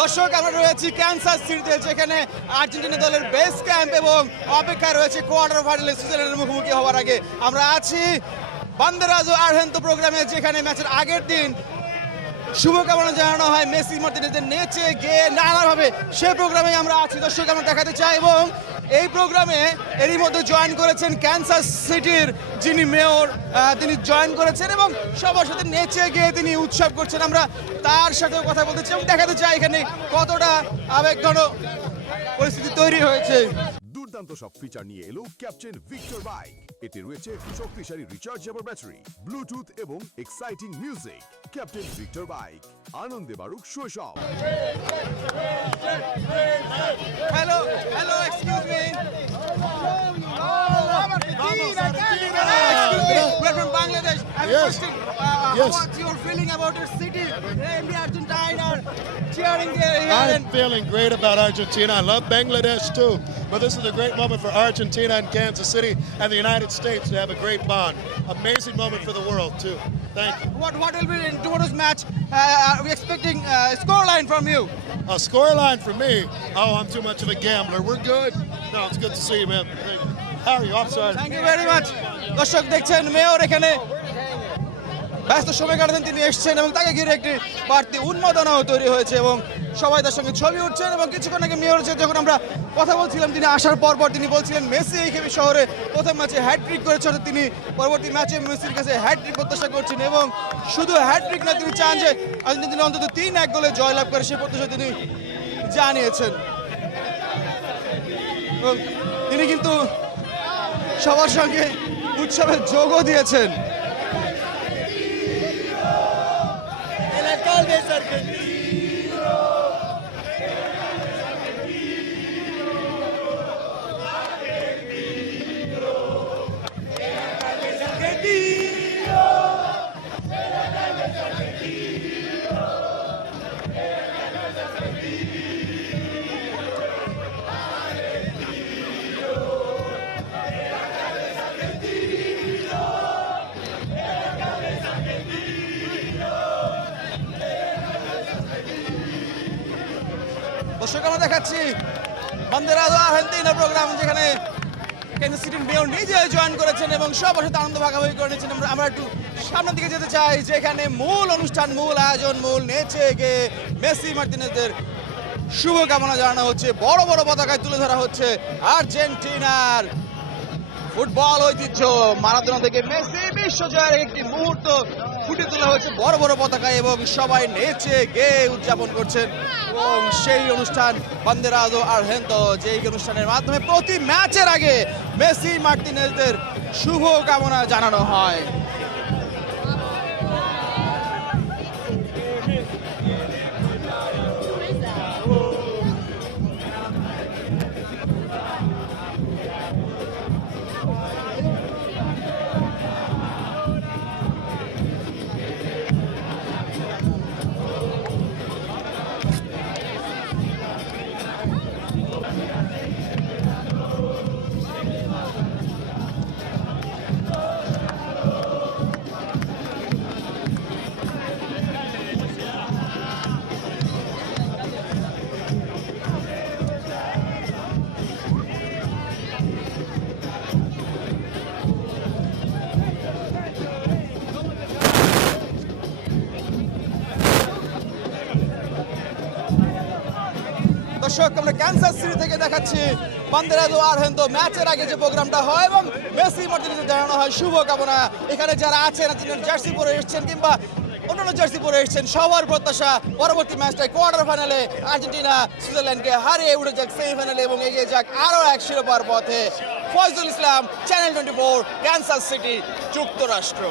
দর্শক আমরা রয়েছি ক্যানসাস সিটিতে, যেখানে আর্জেন্টিনা দলের বেস ক্যাম্প এবং অপেক্ষায় রয়েছে কোয়ার্টার ফাইনালে সুইজারল্যান্ডের মুখোমুখি হওয়ার আগে। আমরা আছি বান্দেরাজো আরহেন্তো প্রোগ্রামে, যেখানে ম্যাচের আগের দিন শুভকামনা জানানো হয় মেসি মার্টিনেজের নেচে গেয়ে নানাভাবে। সেই প্রোগ্রামে আমরা আছি দর্শক, আমরা দেখাতে চাই। এবং এই প্রোগ্রামে এরই মধ্যে জয়েন করেছেন ক্যানসাস সিটির যিনি মেয়র, তিনি জয়েন করেছেন এবং সবার সাথে নেচে গিয়ে তিনি উৎসব করছেন। আমরা তার সাথেও কথা বলতে চাই এবং দেখাতে চাই এখানে কতটা আবেগঘন পরিস্থিতি তৈরি হয়েছে। দুর্দান্ত সব ফিচার নিয়ে এলো ক্যাপ্টেন ভিক্টর বাইক। এতে রয়েছে শক্তিশালী রিচার্জেবল ব্যাটারি, ব্লুটুথ এবং exciting music. Captain Victor bike, আনন্দে বাড়ুক শৈশব। Hello hello, excuse me, we're from Bangladesh. I'm question, what's your feeling about your city? The Argentina are cheering there. I'm feeling great about Argentina. I love Bangladesh too, but this is a great moment for Argentina and Kansas City and the United States to have a great bond. Amazing moment for the world too. Thank you. What will be in tomorrow's match? Are we expecting a scoreline from you? A scoreline for me? Oh, I'm too much of a gambler. We're good. No, it's good to see you, man. Thank you. How are you? I'm sorry. Thank you very much. দর্শক দেখছেন mayor এখানে ব্যস্ত সময় কাটাতেন, তিনি এসছেন এবং তাকে ঘিরে একটি বাড়তি উন্মাদনাও তৈরি হয়েছে এবং সবাই তার সঙ্গে ছবি উঠছেন। এবং কিছুক্ষণ আগে মেয়র যখন আমরা কথা বলছিলাম, তিনি আসার পর তিনি বলছিলেন মেসি এই শহরে প্রথম ম্যাচে হ্যাটট্রিক করেছে, তিনি পরবর্তী ম্যাচে মেসির কাছে হ্যাটট্রিক প্রত্যাশা করছেন এবং শুধু হ্যাটট্রিক না, তিনি চান যে আর্জেন্টিনা অন্তত 3-1 গোলে জয়লাভ করে সেই প্রত্যাশা তিনি জানিয়েছেন। এবং তিনি কিন্তু সবার সঙ্গে উৎসবের যোগও দিয়েছেন। দর্শক আমরা দেখাচ্ছি বান্দেরাজো আরহেন্তিনা প্রোগ্রাম, যেখানে ক্যানসাস সিটির মেয়র নিজে জয়েন করেছেন এবং সবার সাথে আনন্দ ভাগাভাগি করে নিচ্ছেন। আমরা একটু সামনের দিকে যেতে চাই, যেখানে মূল অনুষ্ঠান, মূল আয়োজন, মূল নেচে গিয়ে মেসি মার্টিনেজের শুভকামনা জানানো হচ্ছে। বড় বড় পতাকায় তুলে ধরা হচ্ছে আর্জেন্টিনার ফুটবল ঐতিহ্য। মারাদোনা থেকে মেসি বিশ্বজয়ের একটি মুহূর্ত ফুটে তোলা হয়েছে বড় বড় পতাকায় এবং সবাই নেচে গেয়ে উদযাপন করছেন। এবং সেই অনুষ্ঠান বান্দেরাজো আরহেন্তো, যে অনুষ্ঠানের মাধ্যমে প্রতি ম্যাচের আগে মেসি মার্টিনেজদের শুভ কামনা জানানো হয়। দর্শক আমরা ক্যানসাস সিটি থেকে দেখাচ্ছি বান্দেরাজো আরহেন্তো ম্যাচের আগে যে প্রোগ্রামটা হয় এবং মেসি মার্টিনেজের জানানো হয় শুভকামনা। এখানে যারা আছেন, জার্সি পরে এসেছেন কিংবা অন্যান্য জার্সি পরে এসেছেন, সবার প্রত্যাশা পরবর্তী ম্যাচটায় কোয়ার্টার ফাইনালে আর্জেন্টিনা সুইজারল্যান্ডকে হারিয়ে উঠে যাক সেমিফাইনালে এবং এগিয়ে যাক আরও এক শিরোপার পথে। ফয়জুল ইসলাম, চ্যানেল 24, ক্যানসাস সিটি, যুক্তরাষ্ট্র।